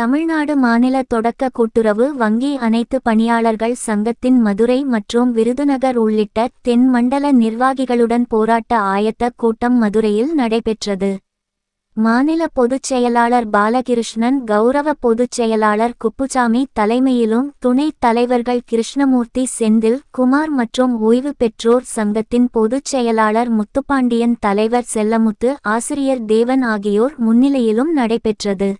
தமிழ்நாடு மாநில தொடக்க கூட்டுறவு வங்கி அனைத்து பணியாளர்கள் சங்கத்தின் மதுரை மற்றும் விருதுநகர் உள்ளிட்ட தென் மண்டல நிர்வாகிகளுடன் போராட்ட ஆயத்த கூட்டம் மதுரையில் நடைபெற்றது. மாநில பொதுச் செயலாளர் பாலகிருஷ்ணன் கௌரவ பொதுச் செயலாளர் குப்புசாமி தலைமையிலும் துணைத் தலைவர்கள் கிருஷ்ணமூர்த்தி செந்தில் குமார் மற்றும் ஓய்வு பெற்றோர் சங்கத்தின் பொதுச் செயலாளர் முத்துப்பாண்டியன் தலைவர் செல்லமுத்து ஆசிரியர் தேவன் ஆகியோர் முன்னிலையிலும் நடைபெற்றது.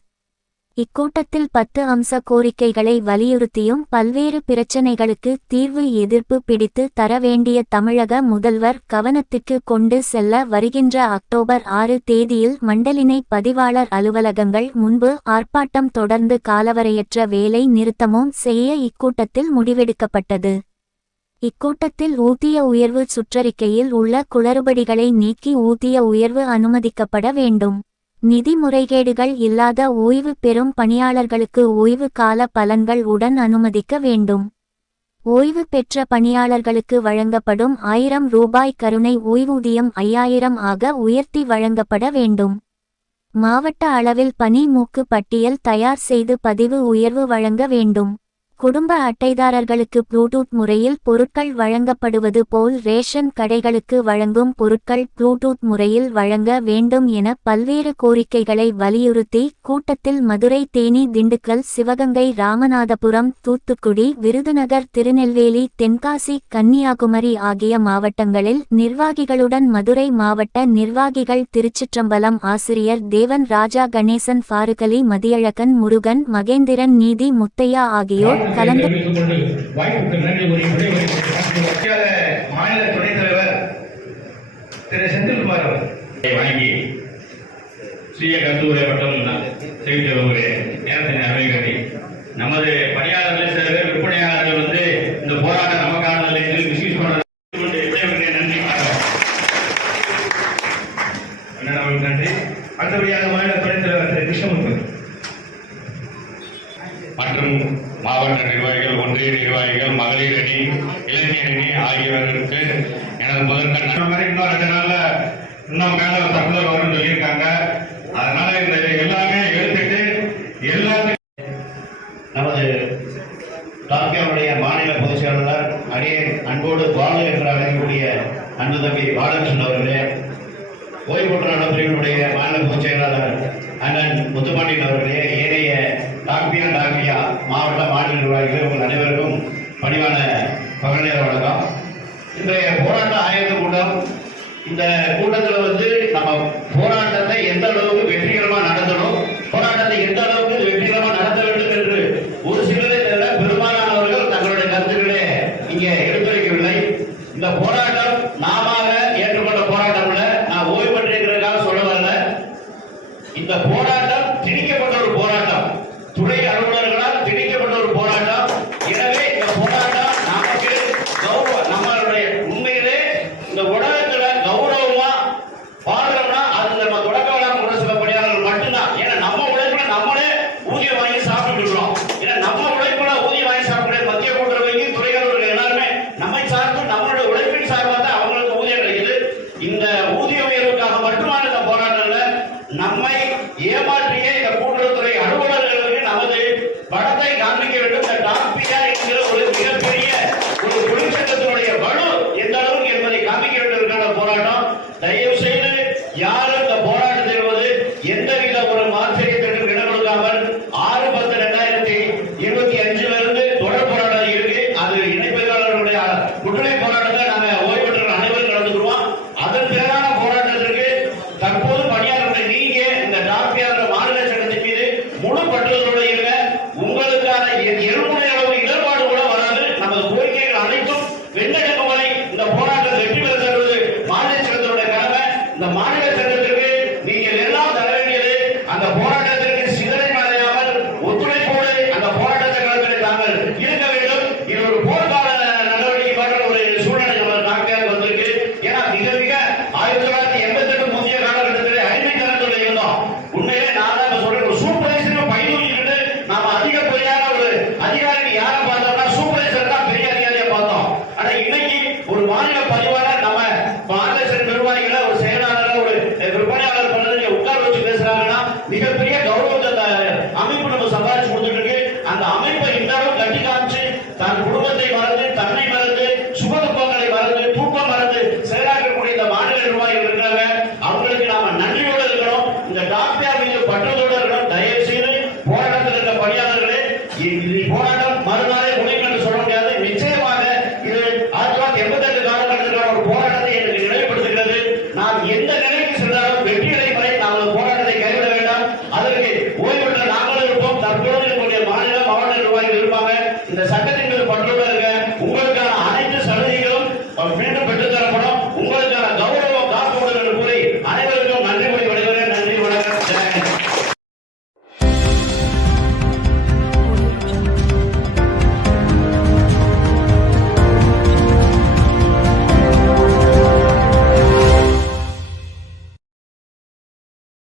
இக்கூட்டத்தில் பத்து அம்ச கோரிக்கைகளை வலியுறுத்தியும் பல்வேறு பிரச்சினைகளுக்கு தீர்வு எதிர்ப்பு பிடித்து தர வேண்டிய தமிழக முதல்வர் கவனத்துக்கு கொண்டு செல்ல வருகின்ற அக்டோபர் ஆறு தேதியில் மண்டலினை பதிவாளர் அலுவலகங்கள் முன்பு ஆர்ப்பாட்டம் தொடர்ந்து காலவரையற்ற வேலை நிறுத்தமும் செய்ய இக்கூட்டத்தில் முடிவெடுக்கப்பட்டது. இக்கூட்டத்தில் ஊதிய உயர்வு சுற்றறிக்கையில் உள்ள குளறுபடிகளை நீக்கி ஊதிய உயர்வு அனுமதிக்கப்பட வேண்டும். நிதி முறைகேடுகள் இல்லாத ஓய்வு பெறும் பணியாளர்களுக்கு ஓய்வு கால பலன்கள் உடன் அனுமதிக்க வேண்டும். ஓய்வு பெற்ற பணியாளர்களுக்கு வழங்கப்படும் ஆயிரம் ரூபாய் கருணை ஓய்வூதியம் ஐயாயிரம் ஆக உயர்த்தி வழங்கப்பட வேண்டும். மாவட்ட அளவில் பணி மூக்கு பட்டியல் தயார் செய்து பதிவு உயர்வு வழங்க வேண்டும். குடும்ப அட்டைதாரர்களுக்கு ப்ளூடூத் முறையில் பொருட்கள் வழங்கப்படுவது போல் ரேஷன் கடைகளுக்கு வழங்கும் பொருட்கள் ப்ளூடூத் முறையில் வழங்க வேண்டும் என பல்வேறு கோரிக்கைகளை வலியுறுத்தி கூட்டத்தில் மதுரை தேனி திண்டுக்கல் சிவகங்கை ராமநாதபுரம் தூத்துக்குடி விருதுநகர் திருநெல்வேலி தென்காசி கன்னியாகுமரி ஆகிய மாவட்டங்களில் நிர்வாகிகளுடன் மதுரை மாவட்ட நிர்வாகிகள் திருச்சிற்றம்பலம் ஆசிரியர் தேவன் ராஜா கணேசன் ஃபாருகலி மதியழகன் முருகன் மகேந்திரன் நீதி முத்தையா ஆகியோர் கலந்து. மாநில துணைத் தலைவர் திரு செந்தில்குமார் அவர்கள் வழங்கி சுய கருத்துரை மட்டும் நான் தெரிவித்து வருகிறேன் நேரத்தினை அமைகட்டி நமது பணியாளர்கள் சில பேர் விற்பனையாளர்கள் வந்து இந்த போராட்டம் நமக்கானதில்லை என்று மிஸ்யூஸ் பண்ண விடைபெறுகிறேன். நன்றி வணக்கம். அண்ணன் அவர்களுக்கு நன்றி அடுத்தபடியாக மாநில துணைத் தலைவர் திரு கிருஷ்ணமூர்த்தி மற்றும் மாவட்ட நிர்வாகிகள் ஒன்றிய நிர்வாகிகள் மகளிர் அணி இளைஞர் அணி ஆகியவர்களுக்கு எனது முதற்கண் சொன்ன மாதிரி இன்னும் ரெண்டு நாள்ல இன்னும் மேல தகவல் வரும்னு சொல்லியிருக்காங்க. அதனால இந்த எல்லாமே எடுத்துட்டு எல்லாமே நமது டாக்கியாவுடைய மாநில பொதுச் செயலாளர் அடியே அன்போடு பாலு என்று அழைக்கக்கூடிய அன்பு தம்பி பாலகிருஷ்ணன் அவர்களே ஓய்வு பெற்ற நலப்பிரிவினுடைய மாநில பொதுச் செயலாளர் அண்ணன் முத்துப்பாண்டியன் அவர்களே ஏனைய டாக்பியா டாக்பியா மாவட்ட மாநில நிர்வாகிகள் உங்கள் அனைவருக்கும் பணிவான பகல் நேர வணக்கம். இன்றைய போராட்ட ஆயத்த கூட்டம் இந்த கூட்டத்தில் வந்து நம்ம போராட்டத்தை எந்த அளவுக்கு வெற்றிகரமா நடத்தணும் போராட்டத்தை எந்த அளவுக்கு வெற்றிகரமா நடத்த வேண்டும் என்று ஒரு சிலரை தவிர பெரும்பாலானவர்கள் தங்களுடைய கருத்துக்களை இங்கே எடுத்துரைக்கவில்லை இந்த போராட்டம் நாம ஏற்றுக்கொண்ட போராட்டம் இல்ல நான் ஓய்வு பெற்றிருக்கிறதுக்காக சொல்ல வரல இந்த போராட்டம் திணிக்கப்பட்ட ஒரு போராட்டம் துறை அலுவலர்களால் திணிக்கப்பட்ட ஒரு போராட்டம் எனவே இந்த போராட்டம் நமக்கு கௌரவ நம்மளுடைய உண்மையிலே இந்த உலகத்துல கௌரவமா வாழ்றோம்னா அது நம்ம தொடக்க வேளாண் முரசபை பணியாளர்கள் மட்டும்தான் ஏன்னா நம்ம உழைப்புல நம்மளே ஊதியம் வாங்கி சாப்பிட்டு இருக்கிறோம் ஏன்னா நம்ம உழைப்புல ஊதியம் வாங்கி சாப்பிட மத்திய கூட்டுறவு துறை அலுவலர்கள் எல்லாருமே நம்மை சார்ந்து நம்மளுடைய உழைப்பின் சார்பாக தான் அவங்களுக்கு ஊதியம் கிடைக்குது இந்த ஊதிய உயர்வுக்காக மட்டுமான இந்த போராட்டம் இல்ல நம்மை ஏமாற்றிய இந்த கூட்டுறவுத்துறை அலுவலர்களுக்கு நமது படத்தை காண்பிக்க வேண்டும் இந்த டாக்பியா என்கிற ஒரு மிகப்பெரிய ஒரு தொழிற்சங்கத்தினுடைய வலு எந்த அளவுக்கு என்பதை காண்பிக்க வேண்டியதற்கான போராட்டம் தயவு யார் யாரும் போராட்டத்தில் இருப்பது? எந்தவித ஒரு ஆச்சரியத்திற்கு இடம் கொடுக்காமல் ஆறு பத்து ரெண்டாயிரத்தி இருபத்தி அஞ்சுல இருந்து தொடர் போராட்டம் இருக்கு. அது இணைப்பதாளர்களுடைய முற்றுகை போராட்டம் அந்த எல்லாரும் கட்டி காமிச்சு தன் குடும்பத்தை மறந்து தன்னை மறந்து சுகதுக்கங்களை மறந்து தூக்கம் மறந்து செயலாக்கக்கூடிய இந்த மாநில நிர்வாகிகள் இருக்காங்க அவங்களுக்கு நாம நன்றியோடு இருக்கிறோம். இந்த டாக்டர் மீது பற்றதோடு இருக்கிறோம். தயவு செய்து போராட்டத்தில் இருக்க பணியாளர்களே இந்த போராட்டம் மறுநாளே முடியும் என்று சொல்ல முடியாது. நிச்சயமாக இது ஆயிரத்தி தொள்ளாயிரத்தி எண்பத்தி எட்டு காலகட்டத்திற்கான ஒரு போராட்டத்தை எனக்கு நினைவுபடுத்துகிறது. நான்